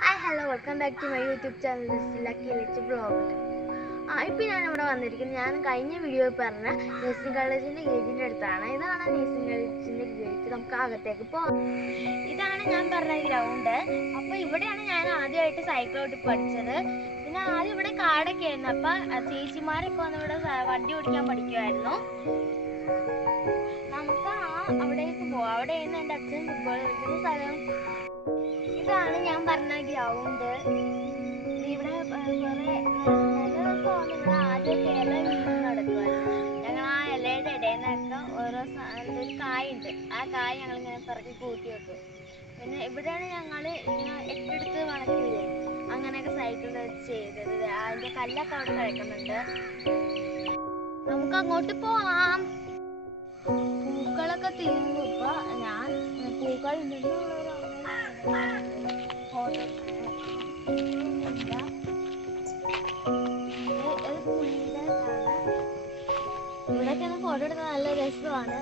Hi, hello, welcome back to my YouTube channel. This is Lucky Little Vlog. ഇപ്പോൾ ഞാൻ ഇവിടെ വന്നിരിക്കുന്നത് ഞാൻ കഴിഞ്ഞ വീഡിയോയിൽ പറഞ്ഞ നഴ്സിംഗ് കോളേജിൻ്റെ ഗേറ്റിൻ്റെ അടുത്താണ്. ഇതാണ് നഴ്സിംഗ് കോളേജിൻ്റെ ഗേറ്റ്. നമുക്ക് അകത്തേക്ക് പോകാം. ഇതാണ് ഞാൻ പറഞ്ഞ ഗ്രൗണ്ട്. അപ്പോൾ ഇവിടെയാണ് ഞാൻ ആദ്യമായിട്ട് സൈക്കിൾ ഓട്ടി പഠിച്ചത്. പിന്നെ ആദ്യം ഇവിടെ കാടൊക്കെ ആയിരുന്നു. അപ്പോൾ ചേച്ചിമാരൊക്കെ വന്ന് ഇവിടെ വണ്ടി ഓടിക്കാൻ പഠിക്കുമായിരുന്നു. നമുക്ക് അവിടേക്ക് പോകാം. അവിടെയാണ് എൻ്റെ അച്ഛൻ ഫുട്ബോൾ കളിക്കുന്ന സ്ഥലം. ഇതാണ് ഞാൻ പറഞ്ഞ ഗ്രൗണ്ട്. ഇവിടെ കുറെ നല്ല രസമാണ്. ഇവിടെ ആദ്യമൊക്കെ ഇല വീണ് നടക്കുമായിരുന്നു. ഞങ്ങൾ ആ ഇലയുടെ ഇടയിൽ നിന്നൊക്കെ ഓരോ ഒരു കായുണ്ട്. ആ കായ് ഞങ്ങളിങ്ങനെ പിറക്കി കൂട്ടി വെക്കും. പിന്നെ ഇവിടെയാണ് ഞങ്ങൾ ഇങ്ങനെ എട്ടെടുത്ത് മണക്കില്ലേ, അങ്ങനെയൊക്കെ സൈക്കിൾ വെച്ച് ചെയ്തത്. അതിൻ്റെ കല്ലൊക്കെ അവിടെ കിടക്കുന്നുണ്ട്. നമുക്ക് അങ്ങോട്ട് പോവാം. പൂക്കളൊക്കെ തീർന്നു. ഇപ്പൊ ഞാൻ പൂക്കൾ ഇവിടെയൊക്കെ ഫോട്ടോ എടുക്കാൻ നല്ല രസമാണ്.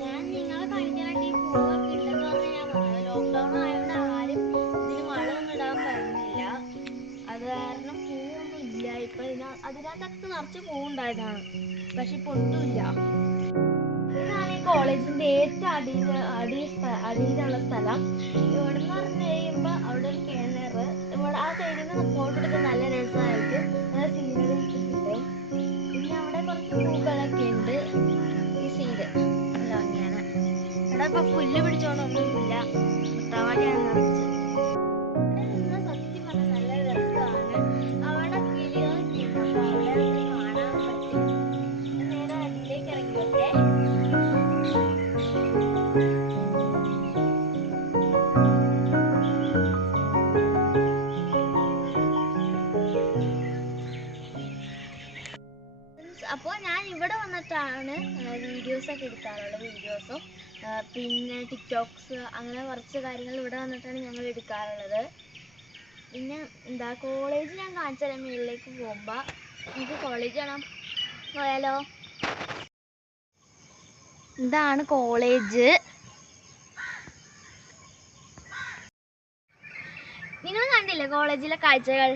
ഞാൻ നിങ്ങളെ കാണിക്കാനായിട്ട് ഈ പൂവൊക്കെ ഉണ്ടെന്ന് പറഞ്ഞാൽ ഞാൻ വന്നത്. ലോക്ക്ഡൗൺ ആയതുകൊണ്ട് ആരും ഇതിന് വളമൊന്നും ഇടാൻ പറ്റുന്നില്ല. അത് കാരണം പൂവൊന്നും ഇല്ല. ഇപ്പൊ അതിനകത്തൊക്കെ നിറച്ച് പൂവുണ്ടായതാണ്, പക്ഷെ ഇപ്പൊ ഒട്ടുമില്ല. ഇതാണ് ഈ കോളേജിന്റെ ഏറ്റവും അടിയിലുള്ള സ്ഥലം. ഇവിടെ നിന്ന് പറഞ്ഞു കഴിയുമ്പോ അവിടെ ഒരു കിണറ്. ഇവിടെ ആ സൈഡിൽ നിന്ന് ഫോട്ടോ എടുക്കാൻ നല്ല രസമായിട്ട് നല്ല സീനറി കിട്ടും. പിന്നെ അവിടെ കുറച്ച് പൂക്കളൊക്കെ ഉണ്ട് ഈ സൈഡ്. അല്ല അങ്ങനെ ഇവിടെ ഇപ്പൊ പുല്ല് പിടിച്ചോണ്ടൊന്നുമില്ല. മുട്ടാവാടിയാണ് നിറച്ച്. ഇവിടെ നിന്ന് സത്യം പറഞ്ഞാൽ നല്ല രസമാണ്. അവിടെ കിളികളൊക്കെ ഉണ്ട്. അപ്പൊ അവിടെ കാണാൻ പറ്റും. നേരെ അതിലേക്ക് ഇറങ്ങിയൊക്കെ അപ്പോൾ ഞാൻ ഇവിടെ വന്നിട്ടാണ് വീഡിയോസൊക്കെ എടുക്കാറുള്ളത്. വീഡിയോസും പിന്നെ ടിക്ടോക്സ് അങ്ങനെ കുറച്ച് കാര്യങ്ങൾ ഇവിടെ വന്നിട്ടാണ് ഞങ്ങൾ എടുക്കാറുള്ളത്. പിന്നെ എന്താ കോളേജ് ഞാൻ കാണിച്ചു തരാം. മേളിലേക്ക് പോകുമ്പോൾ നമുക്ക് കോളേജ് കാണാം. പോയാലോ? ഇതാണ് കോളേജ്. നിങ്ങൾ കണ്ടില്ലേ കോളേജിലെ കാഴ്ചകൾ?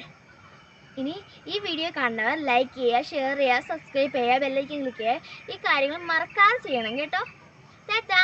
ഇനി ഈ വീഡിയോ കാണുന്നവർ ലൈക്ക് ചെയ്യുക, ഷെയർ ചെയ്യുക, സബ്സ്ക്രൈബ് ചെയ്യുക, ബെല്ലൈക്കൻ ക്ലിക്ക് ചെയ്യുക. ഈ കാര്യങ്ങൾ മറക്കാതെ ചെയ്യണം കേട്ടോ. ടാറ്റാ.